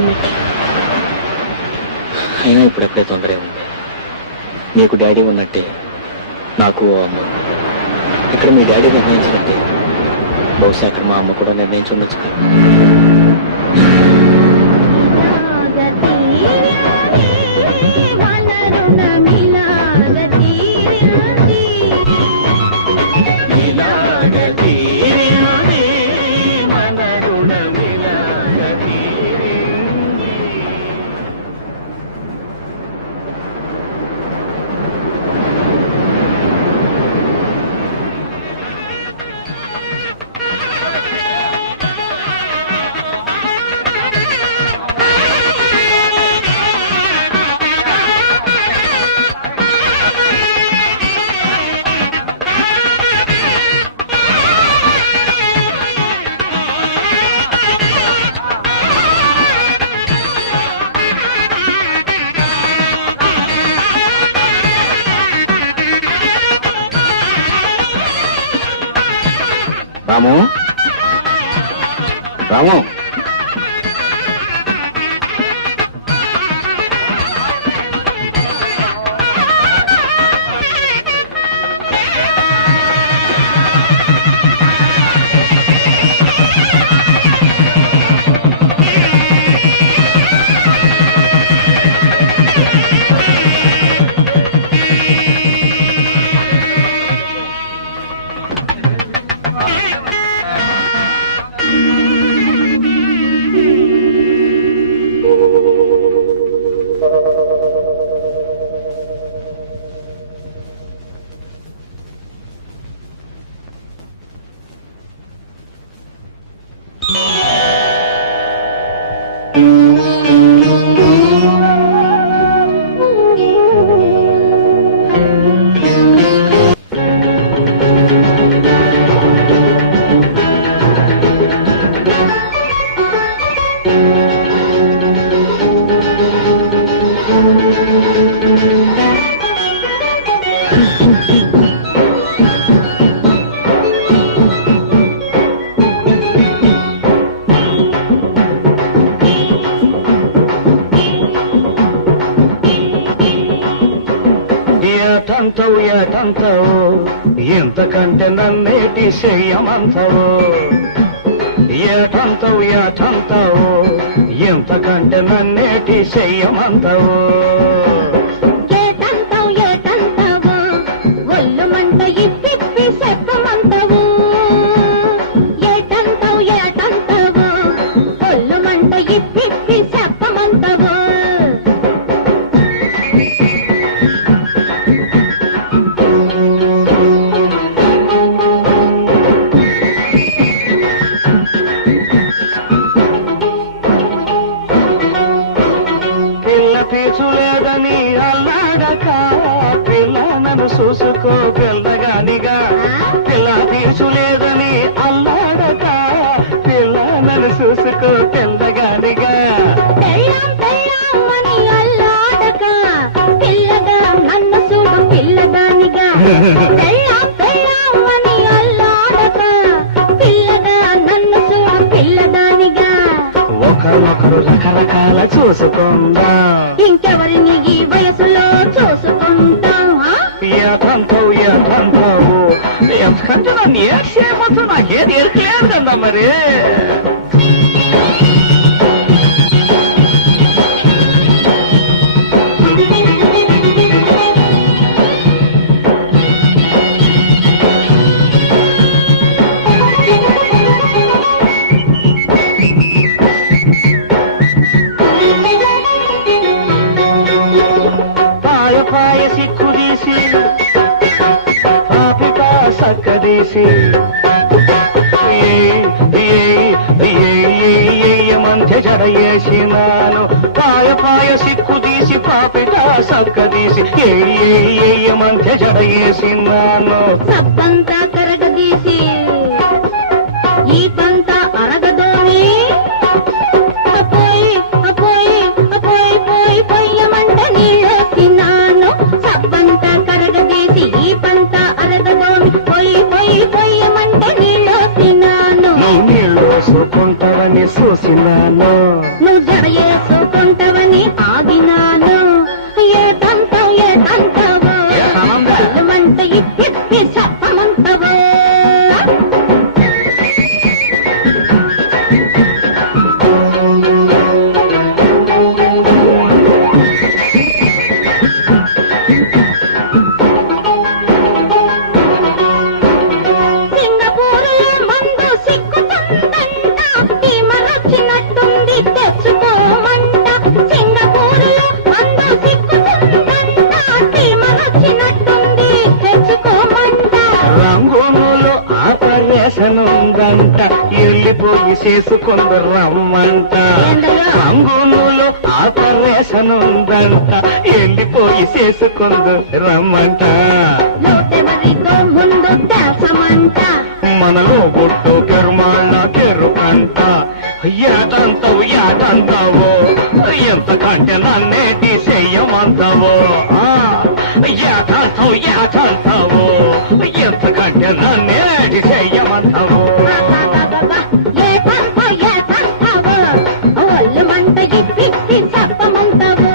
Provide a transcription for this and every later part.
Automatic. అయినా ఇప్పుడెప్పుడే తొందరే ఉంది. నీకు డాడీ ఉన్నట్టే నాకు ఓ అమ్మ. ఇక్కడ మీ డాడీ నిర్ణయించినట్టే బహుశా అక్కడ మా అమ్మ కూడా నిర్ణయించి ఉండొచ్చు. రాము, రాము, ఏటంటావు ఇంతకంటే నన్నేటి చెయ్యమంటావు. ఏటంటావు ఇంతకంటే నన్నేటి చెయ్యమంటావు. ఒళ్ళు మంట ఇప్పి చెప్పమంటావు. ఏటంటావు ఒళ్ళు మంట ఇప్పి చెప్పమంటావు. పీచులేదని అల్లాడక పిల్ల నన్ను చూసుకో పిల్లగానిగా. పిల్ల పీచులేదని అల్లాడక పిల్ల నన్ను చూసుకో పిల్లగానిగా. అల్లాడక పిల్లగా నన్ను చూడు పిల్లగానిగా. అల్లాడక పిల్లగా నన్ను చూడు పిల్లగానిగా. ఒకరొకరు రకరకాల చూసుకుందా. ఇంకెవరిని ఈ వయసులో చూసుకుంటాం. ఏటంటావు ఎందుకంటే నన్ను ఏడ్ చేయమో నాకేది ఎరకలేదు కదా మరి. పాయ సిక్కుదీసి పాపిక సక్కదీసి మధ్య జడయేసినాను. పాయ సిక్కుదీసి పాపిట సక్కదీసి మధ్య జడయేసినాను. సబ్బంతా కరగదీసి ఈ పంత అరగదోని. పొయ్యమంట నీళ్ళేసినాను. సబ్బంతా కరగదీసి ఈ పంత అరగదోని. పొయ్యమంట నీళ్ళేసినాను. నువ్వు నీళ్ళు చూసుకుంటావని చూసినాను. నువ్వు జడయే చేసుకుంటావని ఆగినాను. ఏటంటావు ఏటంటావు మంట ఇప్పి చెప్పమంటావు. ఉందంట వెళ్ళిపోయి చేసుకుందు రమ్మంట. రంగులలో ఆపరేషన్ ఉందంట వెళ్ళిపోయి చేసుకుందు రమ్మంట. ముందు దేశమంట మనలో బొట్టు కెరుమాళ్ళ కెరుకంట. ఏటంతావు ఏటంతావో ఎంతకంటే నన్నేటి చెయ్యమంటావో. ఏటంతావు ఏటంతావో ఎంతకంటే నన్నేటి చెయ్యమంటావో. ఒళ్ళు మంట ఇప్పి చెప్పమంటావు.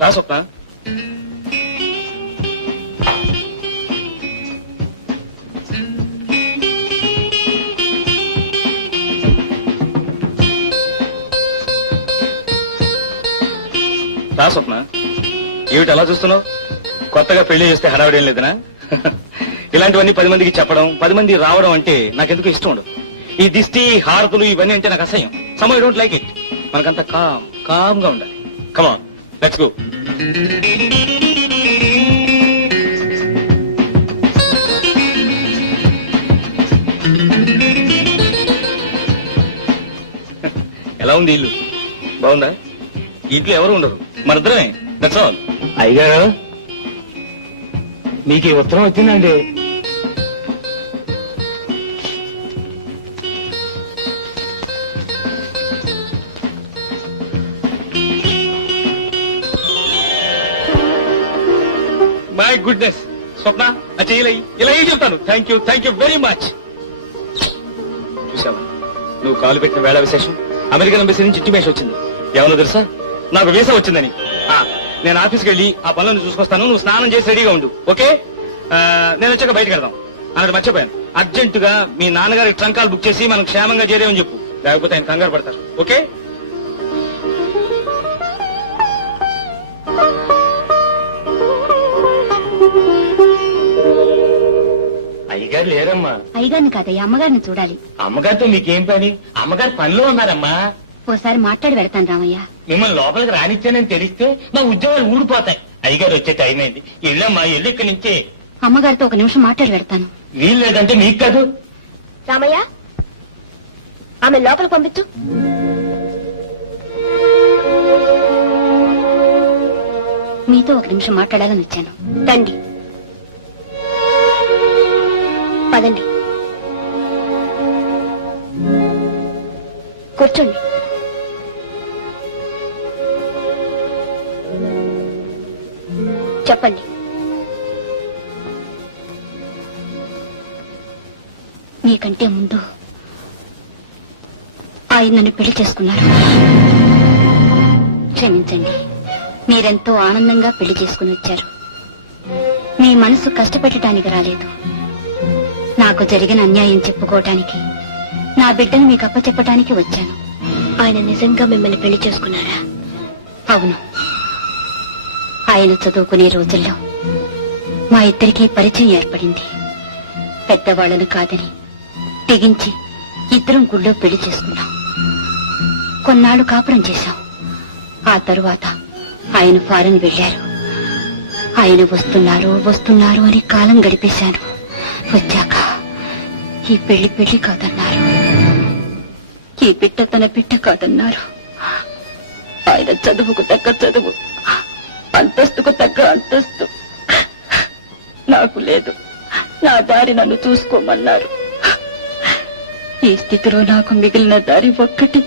రా స్వప్న. రా స్వప్న, ఏమిటి అలా చూస్తున్నావు? కొత్తగా పెళ్లి చేస్తే హడావిడేం లేదనా? ఇలాంటివన్నీ 10 మందికి చెప్పడం, 10 మంది రావడం అంటే నాకెందుకు ఇష్టం ఉండదు. ఈ దిష్టి హారతులు ఇవన్నీ అంటే నాకు అసహ్యం. Some I don't like it. మనకంతా కామ్ గా ఉండాలి. Come on, let's go. ఎలా ఉంది ఇల్లు? బాగుందా? ఇంట్లో ఎవరు ఉండరు, మనిద్దరమే. That's all. అయ్యగారు, మీకు ఈ ఉత్తరం వచ్చిందండి. మై గుడ్నెస్ స్వప్న, ఇలా ఏం చెప్తాను. Thank you very much. చూసావా, నువ్వు కాలు పెట్టిన వేళ విశేషం అమెరికన్ ఎంబసీ నుంచి ఇంటిమేషన్ వచ్చింది. ఏమన్నా తెలుసా, నాకు వీసా వచ్చిందని. నేను ఆఫీస్కి వెళ్ళి ఆ పనులను చూసుకొస్తాను. నువ్వు స్నానం చేసి రెడీగా ఉండు, ఓకే? నేను వచ్చాక బయటకు వెళ్దాం. అన్నది మర్చిపోయాను. అర్జెంటుగా మీ నాన్నగారికి ట్రంకాలు బుక్ చేసి మనం క్షేమంగా చేరేమని చెప్పు, లేకపోతే ఆయన కంగారు పడతారు. ఓకే? అయ్యగారు లేరమ్మా. అయ్యగారిని కాదయ్య, అమ్మగారిని చూడాలి. అమ్మగారితో మీకేం పని? అమ్మగారు పనిలో ఉన్నారమ్మా. ఓసారి మాట్లాడి వెళ్తాను రామయ్య. మిమ్మల్ని లోపలికి రానిచ్చానని తెలిస్తే మా ఉద్యోగాలు ఊడిపోతాయి. అయ్యగారు వచ్చే టైం అయింది. వెళ్ళమ్మా, వెళ్ళి ఇక్కడి నుంచే. అమ్మగారితో ఒక నిమిషం మాట్లాడి వెళ్తాను. వీలు లేదంటే మీకు కాదు. రామయ్య, ఆమె లోపల పంపించు. మీతో ఒక నిమిషం మాట్లాడాలని వచ్చాను. రండి, పదండి, కూర్చోండి. చెప్పండి. మీకంటే ముందు ఆయన నన్ను పెళ్లి చేసుకున్నారు. క్షమించండి, మీరెంతో ఆనందంగా పెళ్లి చేసుకుని వచ్చారు. మీ మనసు కష్టపెట్టడానికి రాలేదు. నాకు జరిగిన అన్యాయం చెప్పుకోవటానికి, నా బిడ్డను మీకు అప్పచెప్పటానికి వచ్చాను. ఆయన నిజంగా మిమ్మల్ని పెళ్లి చేసుకున్నారా? అవును. ఆయన చదువుకునే రోజుల్లో మా ఇద్దరికీ పరిచయం ఏర్పడింది. పెద్దవాళ్లను కాదని తెగించి ఇద్దరం గుళ్ళో పెళ్లి చేసుకున్నాం. కొన్నాళ్లు కాపురం చేశాం. ఆ తరువాత ఆయన ఫారెన్ వెళ్లారు. ఆయన వస్తున్నారు అని కాలం గడిపేశాను. వచ్చాక ఈ పెళ్లి కాదన్నారు. ఈ బిడ్డ తన బిడ్డ కాదన్నారు. ఆయన చదువుకు తగ్గ చదువు, అంతస్తుకు తగ్గ అంతస్తు నాకు లేదు. నా దారి నన్ను చూసుకోమన్నారు. ఈ స్థితిలో నాకు మిగిలిన దారి ఒక్కటి,